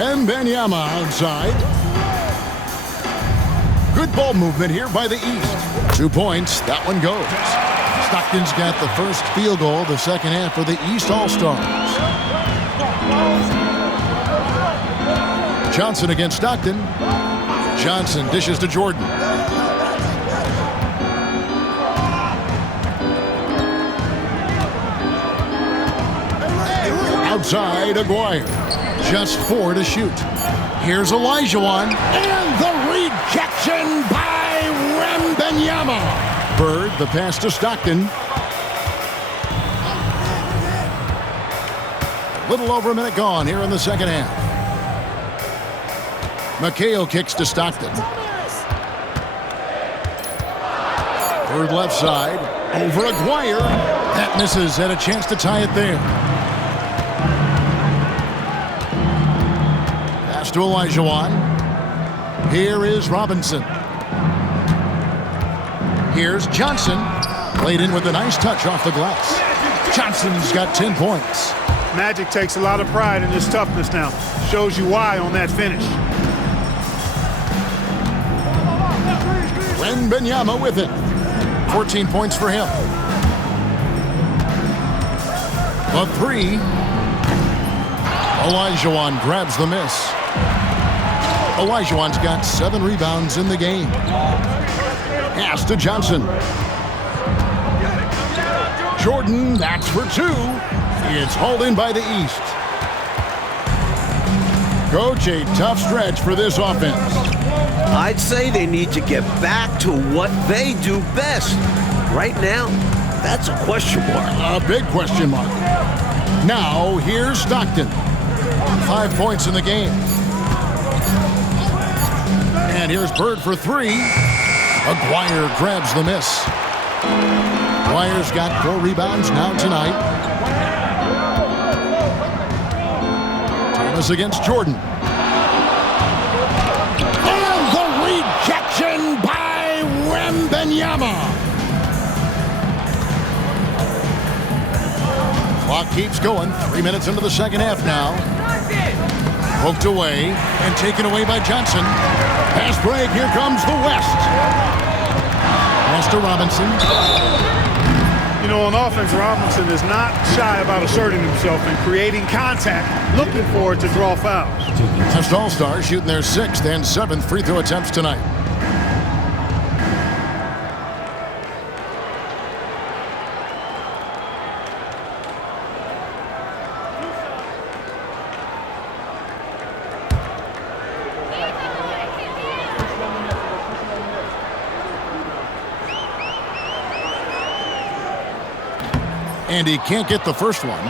Wembanyama outside. Good ball movement here by the East. 2 points. That one goes. Stockton's got the first field goal of the second half for the East All-Stars. Johnson against Stockton. Johnson dishes to Jordan. Outside, Aguirre. Just 4 to shoot. Here's Olajuwon. And the rejection by Wembanyama. Bird, the pass to Stockton. A little over a minute gone here in the second half. McHale kicks to Stockton. Bird left side. Over Aguirre. That misses. Had a chance to tie it there. Pass to Olajuwon. Here is Robinson. Here's Johnson. Played in with a nice touch off the glass. Johnson's got 10 points. Magic takes a lot of pride in his toughness now. Shows you why on that finish. Wembanyama with it. 14 points for him. A 3. Olajuwon grabs the miss. Olajuwon's got 7 rebounds in the game. Pass to Johnson. Jordan, that's for 2. It's hauled in by the East. Coach, a tough stretch for this offense. I'd say they need to get back to what they do best. Right now, that's a question mark. A big question mark. Now, here's Stockton. 5 points in the game. And here's Bird for 3. Aguirre grabs the miss. Aguirre's got 4 rebounds now tonight. Thomas against Jordan. And the rejection by Wembanyama. Clock keeps going. 3 minutes into the second half now. Poked away and taken away by Johnson. Pass break. Here comes the West. Pass to Robinson. You know, on offense, Robinson is not shy about asserting himself and creating contact, looking for it to draw fouls. Just All-Stars shooting their 6th and 7th free throw attempts tonight. And he can't get the first one.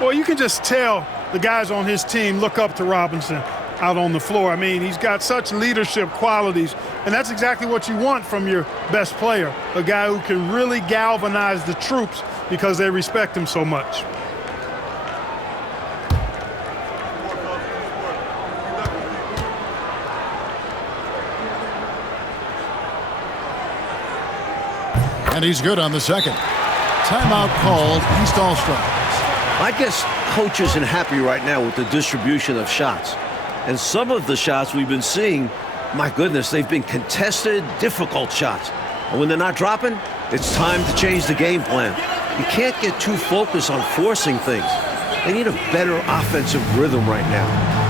Well, you can just tell the guys on his team look up to Robinson out on the floor. I mean, he's got such leadership qualities, and that's exactly what you want from your best player, a guy who can really galvanize the troops because they respect him so much. And he's good on the second. Timeout called, East All-Stars. I guess coach isn't happy right now with the distribution of shots. And some of the shots we've been seeing, my goodness, they've been contested, difficult shots. And when they're not dropping, it's time to change the game plan. You can't get too focused on forcing things. They need a better offensive rhythm right now.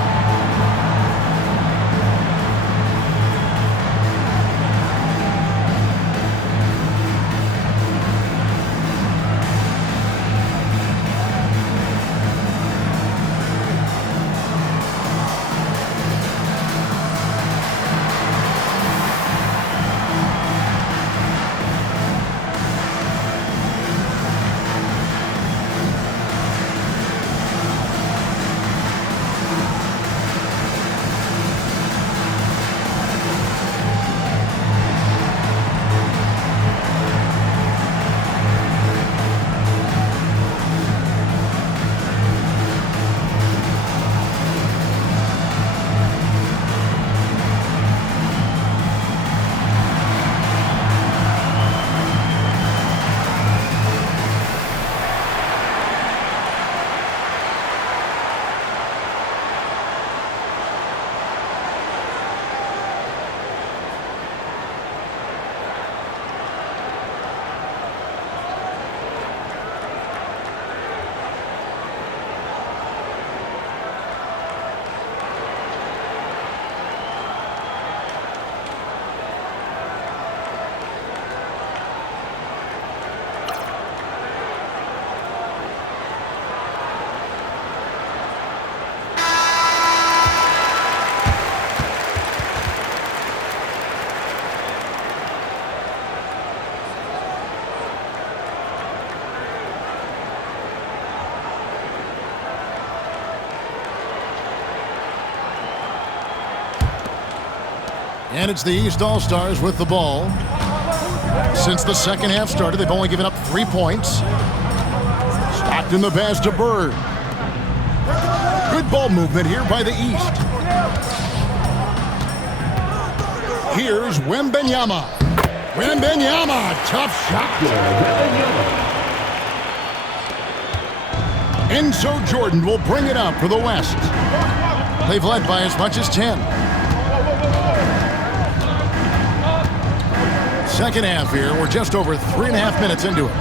And it's the East All-Stars with the ball. Since the second half started, they've only given up 3 points. Stockton the pass to Bird. Good ball movement here by the East. Here's Wembanyama. Wembanyama, tough shot. Enzo Jordan will bring it up for the West. They've led by as much as 10. Second half here. We're just over 3.5 minutes into it.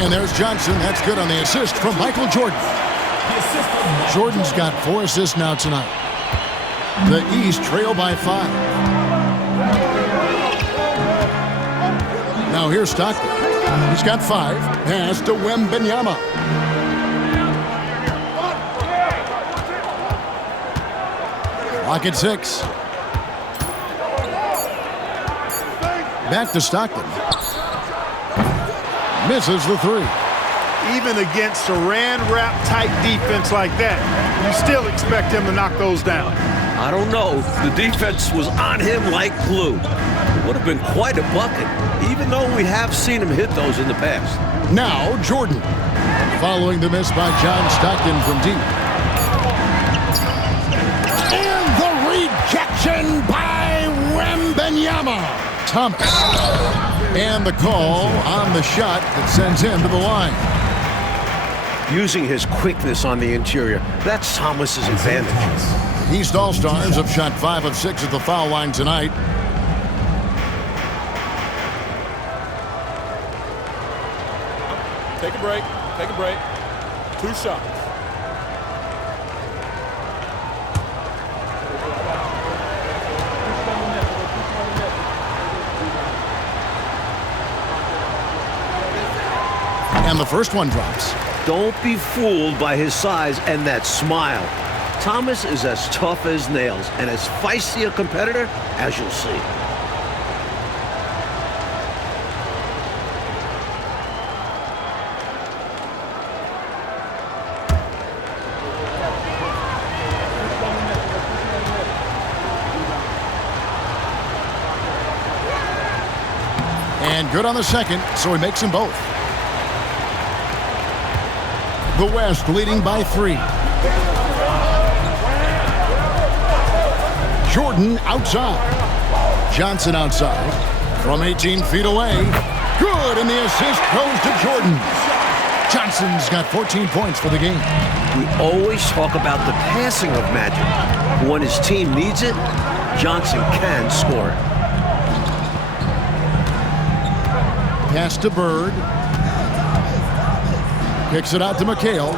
And there's Johnson. That's good on the assist from Michael Jordan. Jordan's got 4 assists now tonight. The East trail by 5. Now here's Stockton. He's got 5. Pass to Wembanyama. Clock at 6. Back to Stockton. Misses the 3. Even against Saran wrap type defense like that, you still expect him to knock those down. I don't know. The defense was on him like glue. It would have been quite a bucket, even though we have seen him hit those in the past. Now Jordan, following the miss by John Stockton from deep. And the rejection by Wembanyama. Thomas. And the call on the shot that sends him to the line. Using his quickness on the interior, that's Thomas's advantage. East All-Stars have shot 5 of 6 at the foul line tonight. Take a break. Take a break. 2 shots. And the first one drops. Don't be fooled by his size and that smile. Thomas is as tough as nails and as feisty a competitor as you'll see. And good on the second, so he makes them both. The West leading by 3. Jordan outside. Johnson outside. From 18 feet away. Good, and the assist goes to Jordan. Johnson's got 14 points for the game. We always talk about the passing of Magic. But when his team needs it, Johnson can score it. Pass to Bird. Kicks it out to McHale.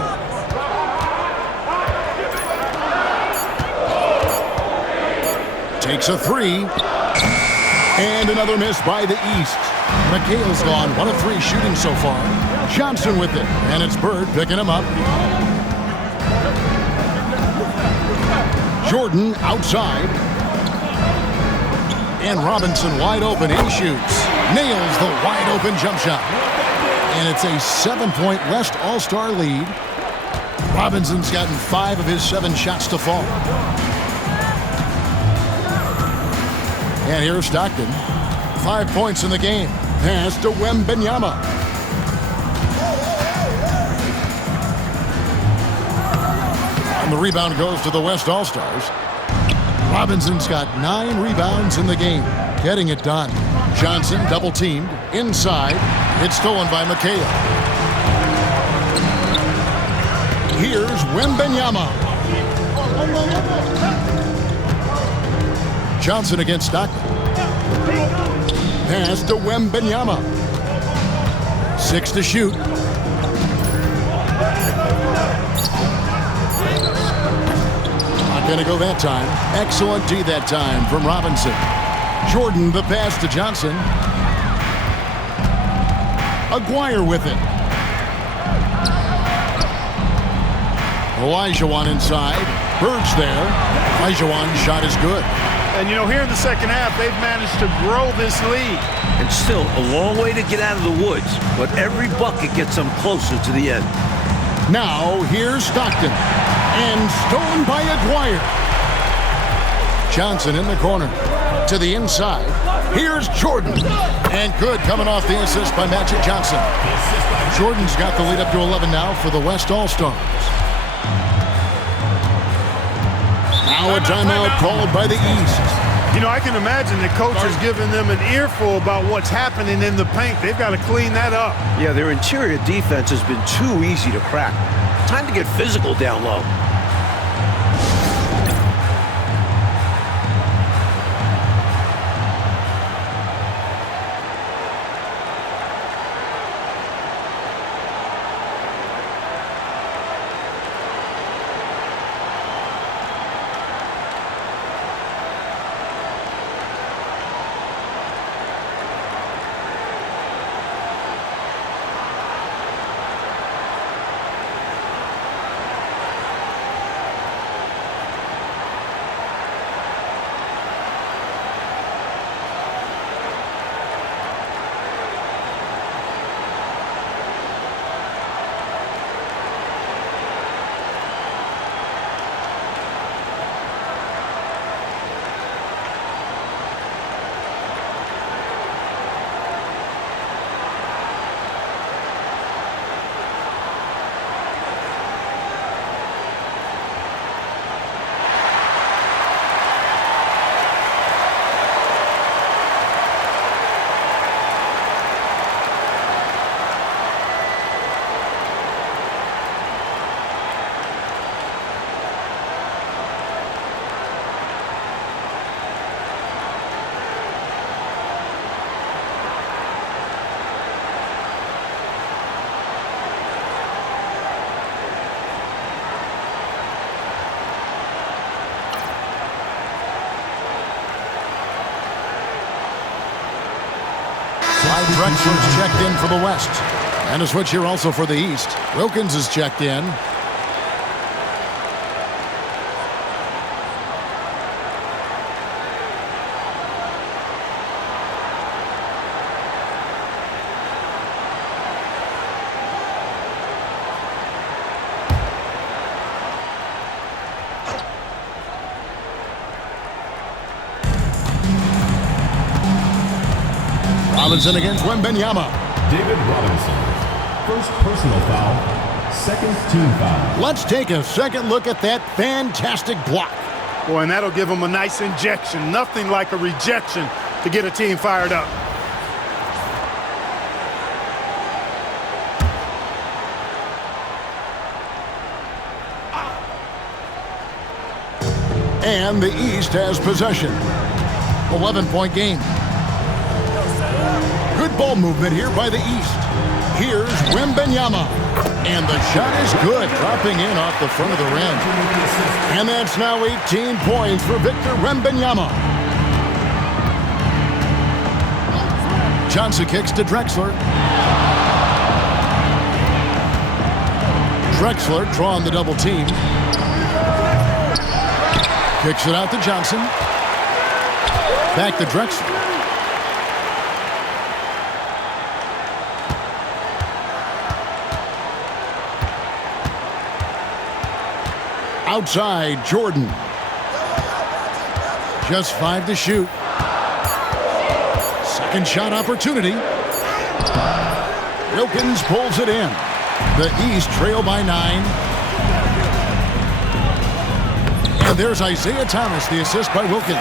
Takes a 3. And another miss by the East. McHale's gone 1 of 3 shooting so far. Johnson with it. And it's Bird picking him up. Jordan outside. And Robinson wide open. He shoots. Nails the wide open jump shot. And it's a 7-point West All-Star lead. Robinson's gotten 5 of his 7 shots to fall. And here's Stockton. 5 points in the game. Pass to Wembanyama. And the rebound goes to the West All-Stars. Robinson's got 9 rebounds in the game. Getting it done. Johnson double teamed. Inside. It's stolen by McHale. Here's Wembanyama. Johnson against Stockton. Pass to Wembanyama. 6 to shoot. Not going to go that time. Excellent D that time from Robinson. Jordan the pass to Johnson. Aguirre with it. Olajuwon inside. Bird's there. Olajuwon's shot is good. And, you know, here in the second half, they've managed to grow this lead. And still a long way to get out of the woods, but every bucket gets them closer to the end. Now, here's Stockton. And stolen by Aguirre. Johnson in the corner. To the inside. Here's Jordan. And good coming off the assist by Magic Johnson. Jordan's got the lead up to 11 now for the West All-Stars. Now a timeout called by the East. You know, I can imagine the coach is giving them an earful about what's happening in the paint. They've got to clean that up. Yeah, their interior defense has been too easy to crack. Time to get physical down low. Drexler's checked in for the West. And a switch here also for the East. Wilkins is checked in. Robinson against Wembanyama. David Robinson. First personal foul. Second team foul. Let's take a second look at that fantastic block. Boy, and that'll give them a nice injection. Nothing like a rejection to get a team fired up. And the East has possession. 11-point game. Good ball movement here by the East. Here's Wembanyama. And the shot is good, dropping in off the front of the rim. And that's now 18 points for Victor Wembanyama. Johnson kicks to Drexler. Drexler drawing the double team. Kicks it out to Johnson. Back to Drexler. Outside, Jordan. Just 5 to shoot. Second shot opportunity. Wilkins pulls it in. The East trail by 9. And there's Isaiah Thomas, the assist by Wilkins.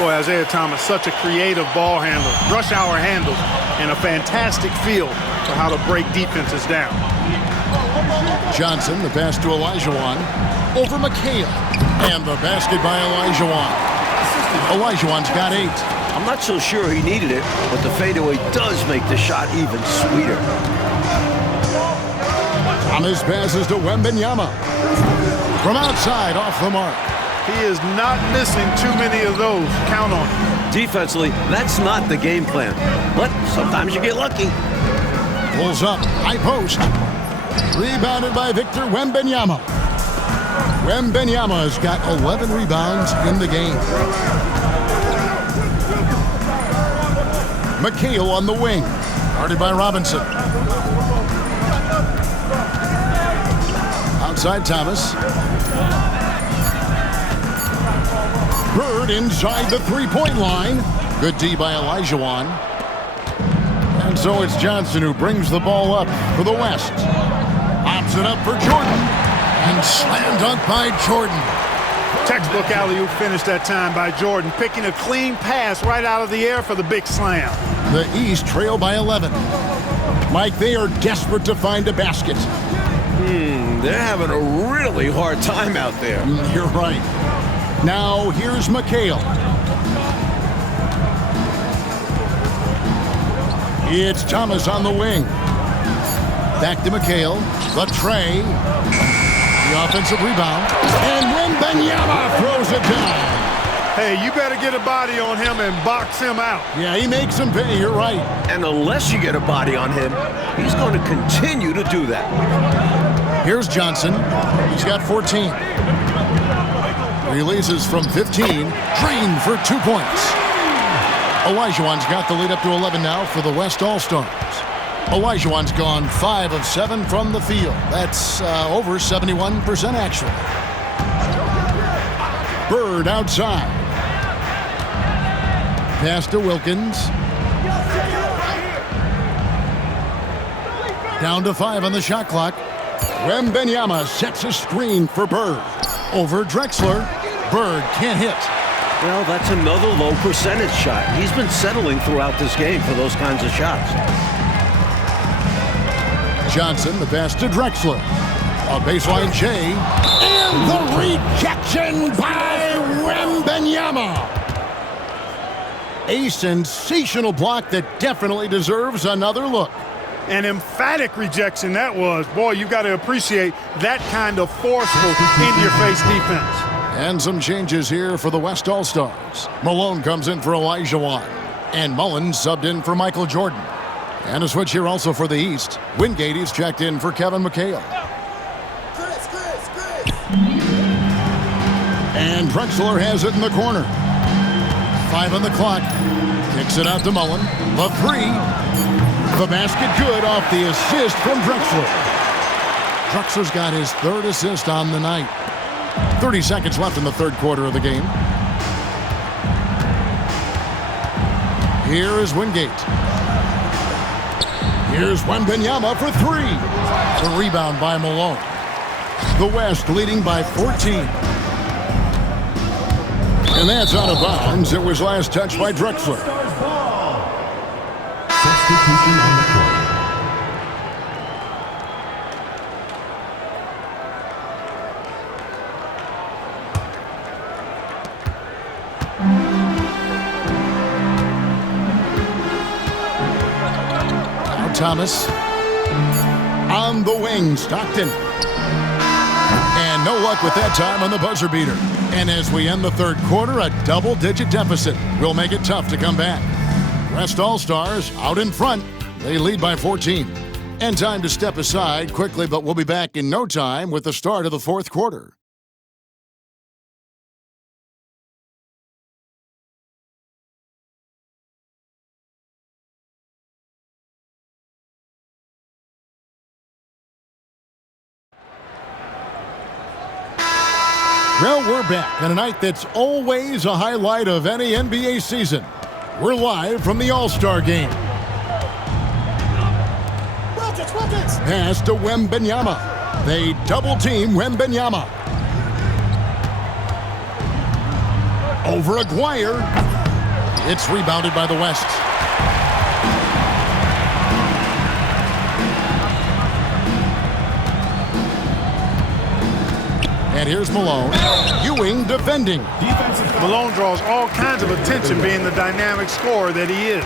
Boy, Isaiah Thomas, such a creative ball handler. Rush hour handles and a fantastic feel for how to break defenses down. Johnson, the pass to Olajuwon. Over McHale. And the basket by Olajuwon. Olajuwon's got 8. I'm not so sure he needed it, but the fadeaway does make the shot even sweeter. Thomas passes to Wembanyama. From outside, off the mark. He is not missing too many of those. Count on it. Defensively, that's not the game plan. But sometimes you get lucky. Pulls up, high post. Rebounded by Victor Wembanyama. Wembanyama has got 11 rebounds in the game. McHale on the wing. Guarded by Robinson. Outside Thomas. Bird inside the three-point line. Good D by Olajuwon. And so it's Johnson who brings the ball up for the West. Hops it up for Jordan. And slam dunk by Jordan. Textbook alley-oop finish that time by Jordan, picking a clean pass right out of the air for the big slam. The East trail by 11. Mike, they are desperate to find a basket. They're having a really hard time out there. You're right. Now here's McHale. It's Thomas on the wing. Back to McHale. The tray. The offensive rebound. And Wembanyama throws it down. Hey, you better get a body on him and box him out. Yeah, he makes him pay. You're right. And unless you get a body on him, he's going to continue to do that. Here's Johnson. He's got 14. Releases from 15. Green for 2 points. Olajuwon's got the lead up to 11 now for the West All-Stars. Olajuwon's gone 5 of 7 from the field. That's over 71% actually. Bird outside. Pass to Wilkins. Down to 5 on the shot clock. Wembanyama sets a screen for Bird. Over Drexler. Bird can't hit. Well, that's another low percentage shot. He's been settling throughout this game for those kinds of shots. Johnson, the pass to Drexler. A baseline J. And the rejection by Wembanyama. A sensational block that definitely deserves another look. An emphatic rejection that was. Boy, you got to appreciate that kind of forceful in-your-face defense. And some changes here for the West All-Stars. Malone comes in for Olajuwon. And Mullen subbed in for Michael Jordan. And a switch here also for the East. Wingate is checked in for Kevin McHale. Chris. And Drexler has it in the corner. 5 on the clock. Kicks it out to Mullen. The three. The basket good off the assist from Drexler. Drexler's got his 3rd assist on the night. 30 seconds left in the 3rd quarter of the game. Here is Wingate. Here's Wembanyama for 3. The rebound by Malone. The West leading by 14. And that's out of bounds. It was last touched by Drexler. Substitution on the court. Now Thomas on the wing. Stockton. And no luck with that time on the buzzer beater. And as we end the 3rd quarter, a double-digit deficit will make it tough to come back. West All-Stars out in front. They lead by 14. And time to step aside quickly, but we'll be back in no time with the start of the 4th quarter. Well, we're back on a night that's always a highlight of any NBA season. We're live from the All-Star Game. Wilkins. Pass to Wembanyama. They double-team Wembanyama. Over Aguirre. It's rebounded by the West. And here's Malone. Ewing defending. Malone draws all kinds of attention being the dynamic scorer that he is.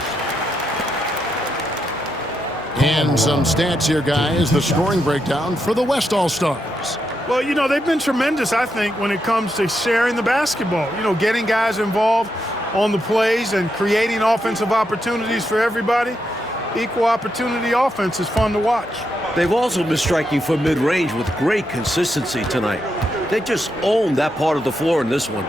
And some stats here, guys. The scoring breakdown for the West All-Stars. Well, you know, they've been tremendous, I think, when it comes to sharing the basketball. You know, getting guys involved on the plays and creating offensive opportunities for everybody. Equal opportunity offense is fun to watch. They've also been striking from mid-range with great consistency tonight. They just own that part of the floor in this one.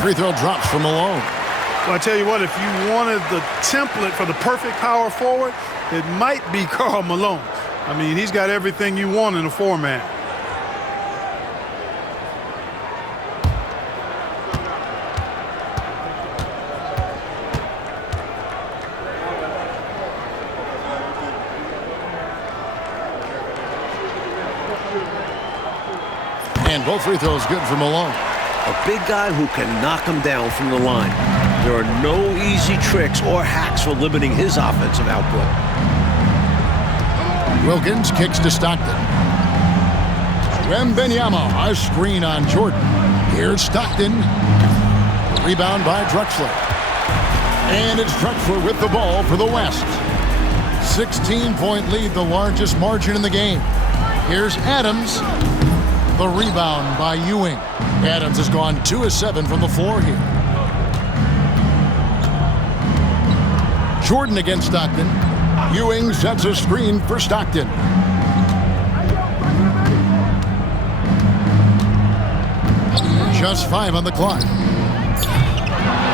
Free throw drops for Malone. Well, I tell you what, if you wanted the template for the perfect power forward, it might be Karl Malone. I mean, he's got everything you want in a four-man. And both free throws good for Malone. A big guy who can knock him down from the line. There are no easy tricks or hacks for limiting his offensive output. Wilkins kicks to Stockton. Wembanyama, a screen on Jordan. Here's Stockton. Rebound by Drexler. And it's Drexler with the ball for the West. 16-point lead, the largest margin in the game. Here's Adams. The rebound by Ewing. Adams has gone 2 of 7 from the floor here. Jordan against Stockton. Ewing sets a screen for Stockton. Just 5 on the clock.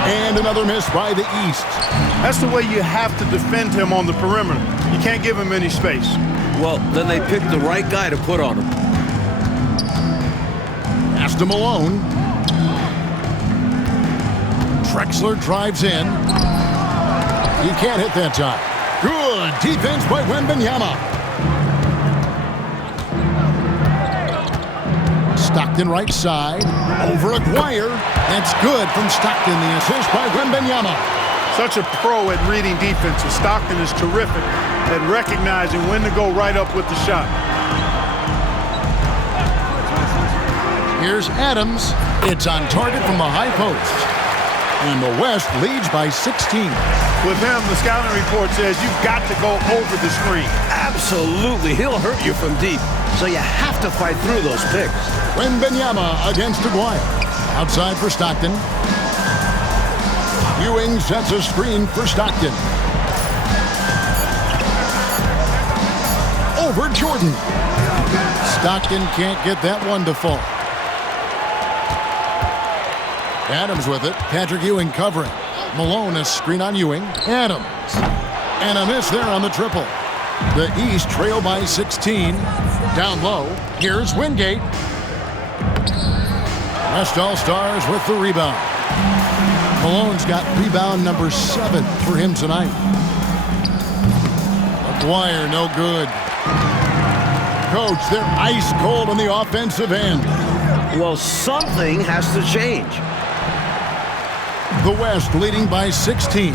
And another miss by the East. That's the way you have to defend him on the perimeter. You can't give him any space. Well, then they picked the right guy to put on him. Pass to Malone. Drexler drives in. He can't hit that time. Good defense by Wembanyama. Stockton right side. Over Aguirre. That's good from Stockton. The assist by Wembanyama. Such a pro at reading defenses. Stockton is terrific at recognizing when to go right up with the shot. Here's Adams. It's on target from the high post. And the West leads by 16. With him, the scouting report says you've got to go over the screen. Absolutely. He'll hurt you from deep. So you have to fight through those picks. Wembanyama against Aguirre. Outside for Stockton. Ewing sets a screen for Stockton. Over Jordan. Stockton can't get that one to fall. Adams with it. Patrick Ewing covering. Malone a screen on Ewing. Adams. And a miss there on the triple. The East trail by 16. Down low. Here's Wingate. West All-Stars with the rebound. Malone's got rebound number 7 for him tonight. Aguirre no good. Coach, they're ice cold on the offensive end. Well, something has to change. The West leading by 16.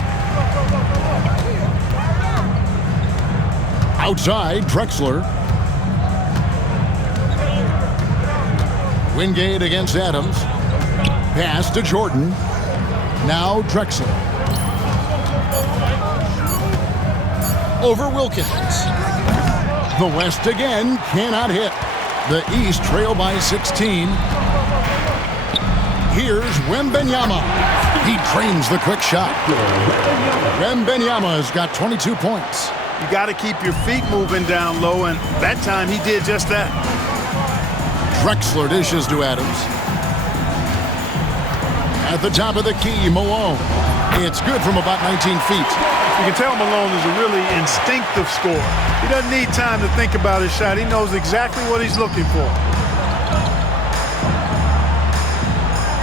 Outside, Drexler. Wingate against Adams. Pass to Jordan. Now Drexler. Over Wilkins. The West again cannot hit. The East trail by 16. Here's Wembanyama. He trains the quick shot. Wembanyama has got 22 points. You got to keep your feet moving down low, and that time he did just that. Drexler dishes to Adams. At the top of the key, Malone. It's good from about 19 feet. You can tell Malone is a really instinctive scorer. He doesn't need time to think about his shot. He knows exactly what he's looking for.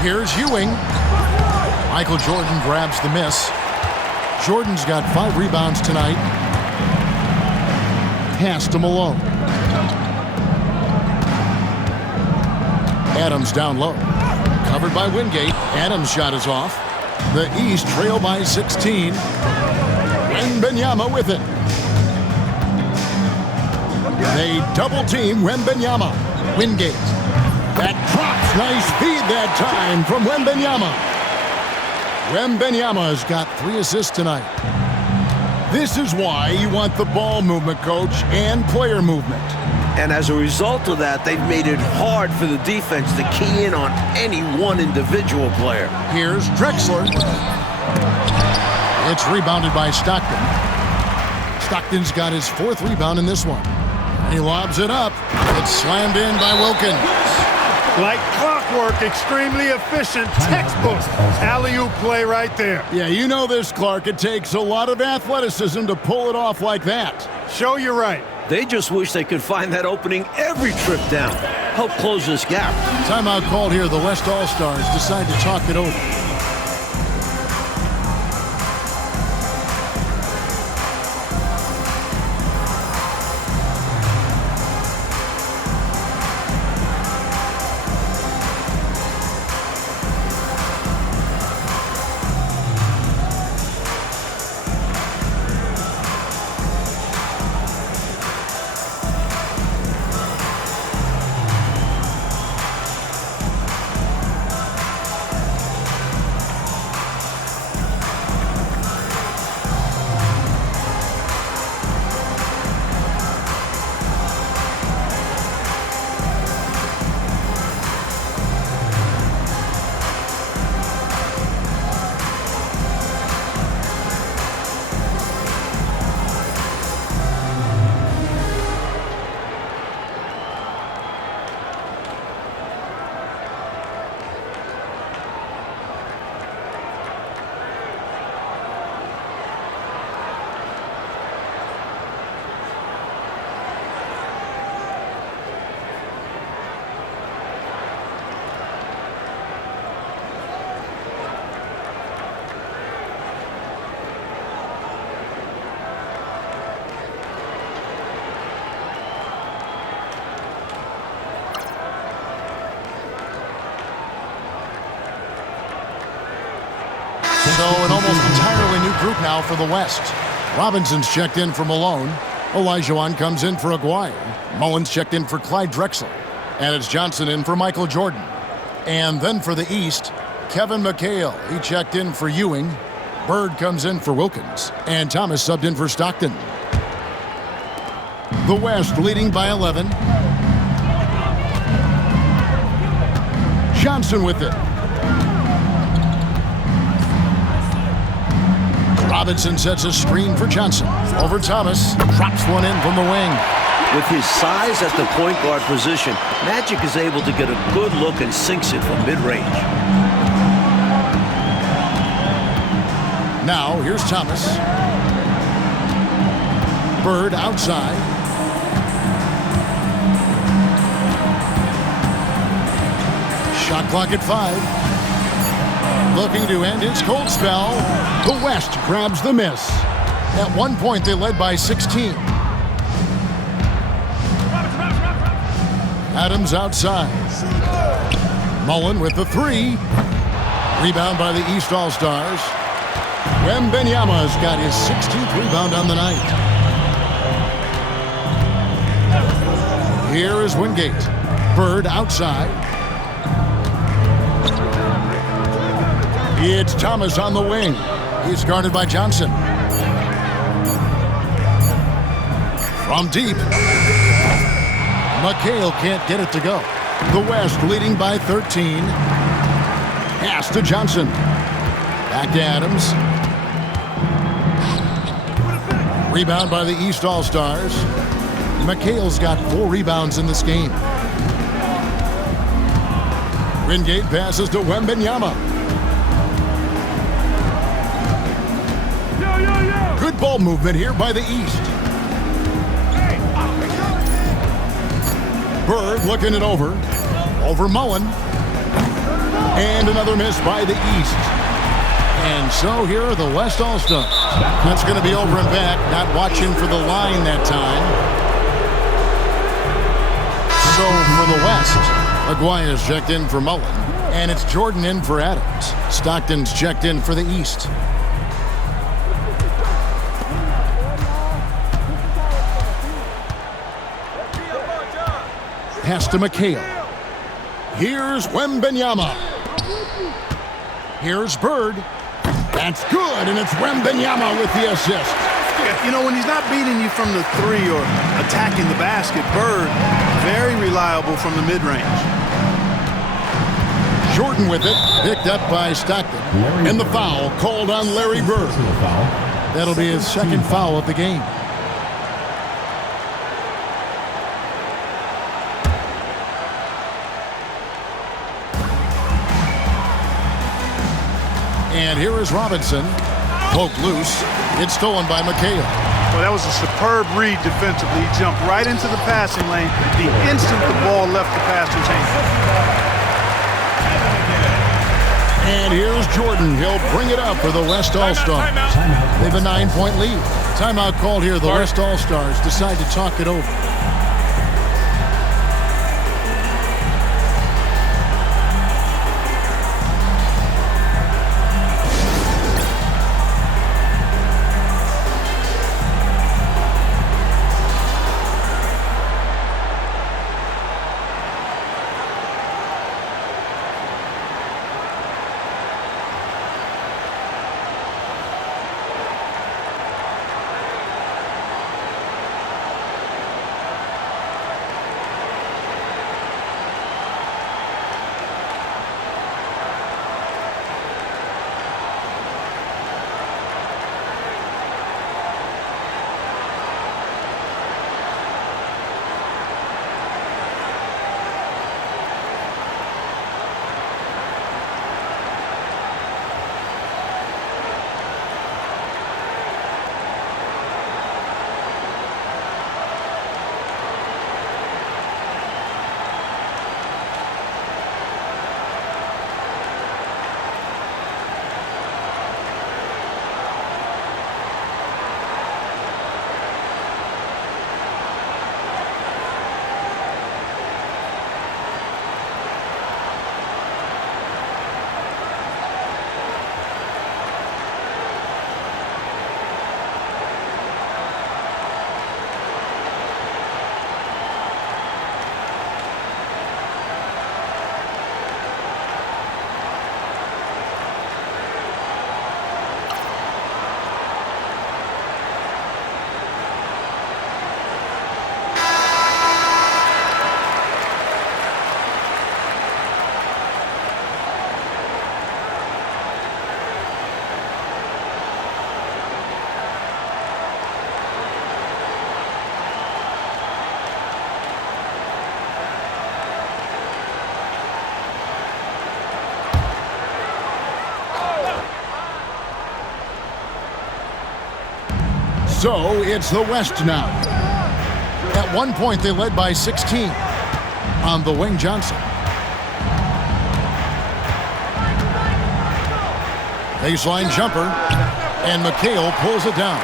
Here's Ewing. Michael Jordan grabs the miss. Jordan's got 5 rebounds tonight. Pass to Malone. Adams down low. Covered by Wingate. Adams' shot is off. The East trail by 16. Wembanyama with it. They double team Wembanyama. Wingate. That drops. Nice feed that time from Wembanyama. Wembanyama's got 3 assists tonight. This is why you want the ball movement, coach, and player movement. And as a result of that, they've made it hard for the defense to key in on any one individual player. Here's Drexler. It's rebounded by Stockton. Stockton's got his 4th rebound in this one. He lobs it up. It's slammed in by Wilkins. Like clockwork, extremely efficient, textbook alley-oop play right there. Yeah, you know this, Clark. It takes a lot of athleticism to pull it off like that. Show you're right. They just wish they could find that opening every trip down. Help close this gap. Timeout called here. The West All-Stars decide to talk it over. So an almost entirely new group now for the West. Robinson's checked in for Malone. Olajuwon comes in for Aguirre. Mullins checked in for Clyde Drexler. And it's Johnson in for Michael Jordan. And then for the East, Kevin McHale. He checked in for Ewing. Bird comes in for Wilkins. And Thomas subbed in for Stockton. The West leading by 11. Johnson with it. Robinson sets a screen for Johnson. Over Thomas. Drops one in from the wing. With his size at the point guard position, Magic is able to get a good look and sinks it from mid-range. Now, here's Thomas. Bird outside. Shot clock at 5. Looking to end its cold spell. The West grabs the miss. At one point, they led by 16. Adams outside. Mullen with the 3. Rebound by the East All-Stars. Wembanyama's got his 16th rebound on the night. Here is Wingate. Bird outside. It's Thomas on the wing. He's guarded by Johnson. From deep. McHale can't get it to go. The West leading by 13. Pass to Johnson. Back to Adams. Rebound by the East All-Stars. McHale's got 4 rebounds in this game. Wingate passes to Wembanyama. Good ball movement here by the East. Bird looking it over. Over Mullen. And another miss by the East. And so here are the West All-Stars. That's going to be over and back. Not watching for the line that time. So for the West, Aguirre's checked in for Mullen. And it's Jordan in for Adams. Stockton's checked in for the East. Pass to McHale. Here's Wembanyama. Here's Bird. That's good, and it's Wembanyama with the assist. Yeah, you know, when he's not beating you from the 3 or attacking the basket, Bird, very reliable from the mid-range. Jordan with it, picked up by Stockton. And the foul called on Larry Bird. That'll be his second foul of the game. And here is Robinson. Poked loose. It's stolen by McHale. Well, that was a superb read defensively. He jumped right into the passing lane the instant the ball left the passer's hand. And here's Jordan. He'll bring it up for the West All-Stars. They have a 9-point lead. Timeout called here. The West All-Stars decide to talk it over. So it's the West now. At one point, they led by 16 on the wing. Johnson. Baseline jumper, and McHale pulls it down.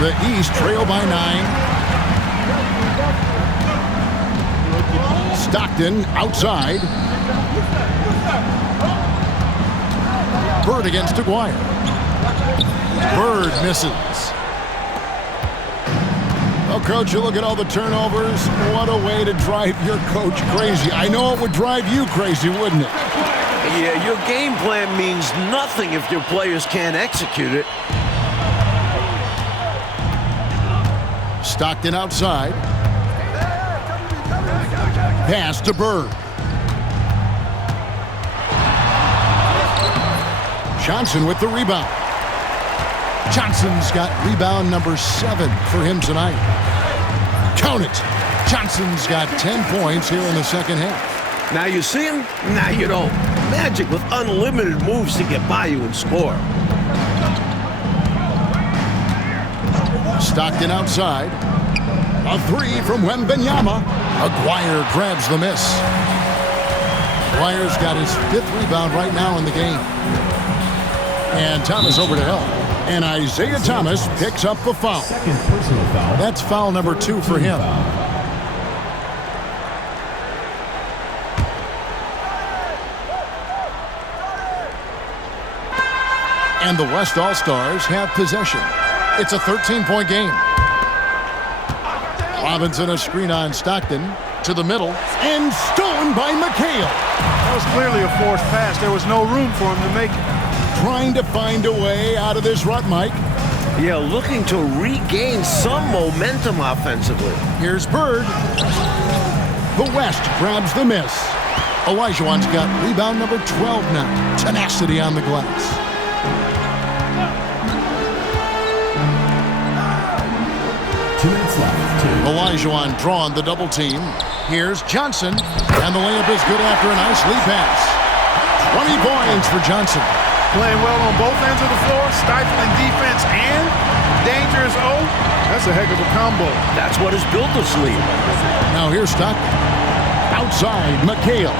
The East trail by 9. Stockton outside. Bird against Aguirre. Bird misses. Well, Coach, you look at all the turnovers. What a way to drive your coach crazy. I know it would drive you crazy, wouldn't it? Yeah, your game plan means nothing if your players can't execute it. Stockton outside. Pass to Bird. Johnson with the rebound. Johnson's got rebound number 7 for him tonight. Count it. Johnson's got 10 points here in the second half. Now you see him, now you don't. Magic with unlimited moves to get by you and score. Stockton outside. A 3 from Wembanyama. Aguirre grabs the miss. Aguirre's got his 5th rebound right now in the game. And Thomas over to help. And Isaiah Thomas picks up the foul. Second personal foul. That's foul number 2 for him. And the West All-Stars have possession. It's a 13-point game. Robinson a screen on Stockton to the middle and stolen by McHale. That was clearly a forced pass. There was no room for him to make it. Trying to find a way out of this rut, Mike. Yeah, looking to regain some momentum offensively. Here's Bird. The West grabs the miss. Olajuwon's got rebound number 12 now. Tenacity on the glass. 2 minutes left. Olajuwon drawing the double team. Here's Johnson. And the layup is good after a nice lead pass. 20 points for Johnson. Playing well on both ends of the floor, stifling defense and dangerous O. That's a heck of a combo. That's what has built this lead. Now here's Stockton. Outside, McHale.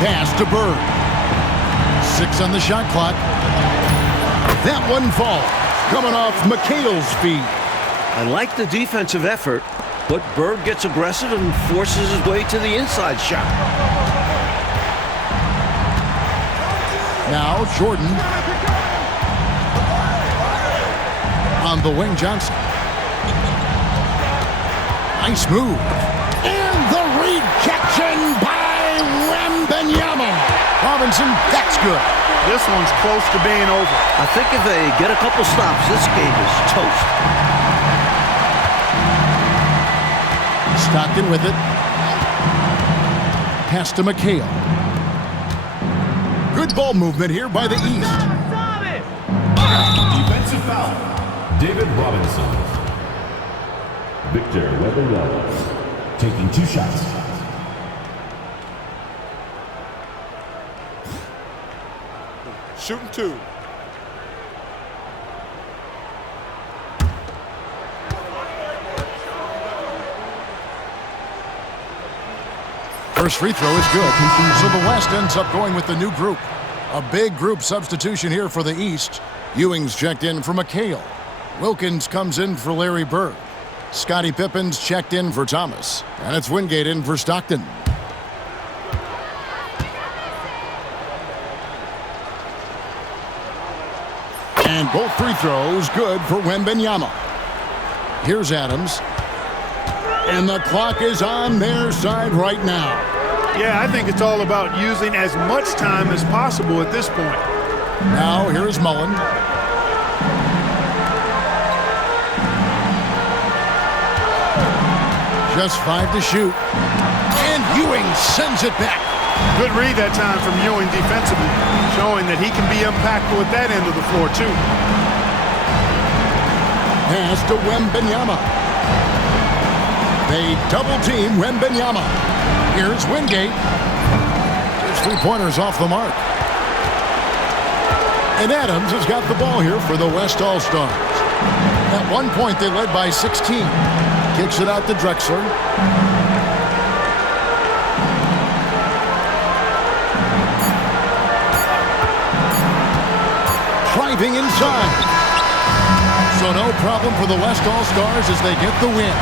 Pass to Bird. 6 on the shot clock. That one falls. Coming off McHale's feet. I like the defensive effort, but Bird gets aggressive and forces his way to the inside shot. Now Jordan. On the wing, Johnson. Nice move. And the rejection by Wembanyama. Robinson, that's good. This one's close to being over. I think if they get a couple stops, this game is toast. Stockton with it. Pass to McHale. Good ball movement here by the East. Defensive foul. David Robinson. Victor Wembanyama taking 2 shots. Shooting 2. First free throw is good. So the West ends up going with the new group. A big group substitution here for the East. Ewing's checked in for McHale. Wilkins comes in for Larry Bird. Scottie Pippen's checked in for Thomas. And it's Wingate in for Stockton. And both free throws good for Wembanyama. Here's Adams. And the clock is on their side right now. Yeah, I think it's all about using as much time as possible at this point. Now here's Mullen. Just 5 to shoot. And Ewing sends it back. Good read that time from Ewing defensively, showing that he can be impactful at that end of the floor, too. Pass to Wembanyama. They double-team Wembanyama. Here's Wingate. His 3-pointers off the mark. And Adams has got the ball here for the West All-Stars. At one point, they led by 16. Kicks it out to Drexler. Driving inside. So no problem for the West All-Stars as they get the win.